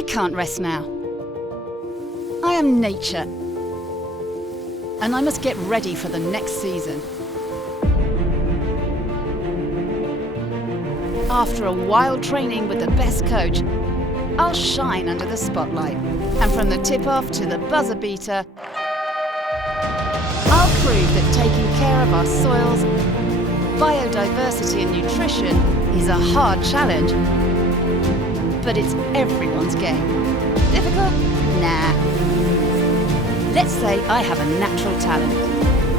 I can't rest now. I am nature, and I must get ready for the next season. After a wild training with the best coach, I'll shine under the spotlight. And from the tip-off to the buzzer beater, I'll prove that taking care of our soils, biodiversity and nutrition is a hard challenge. But it's everyone's game. Difficult? Nah. Let's say I have a natural talent.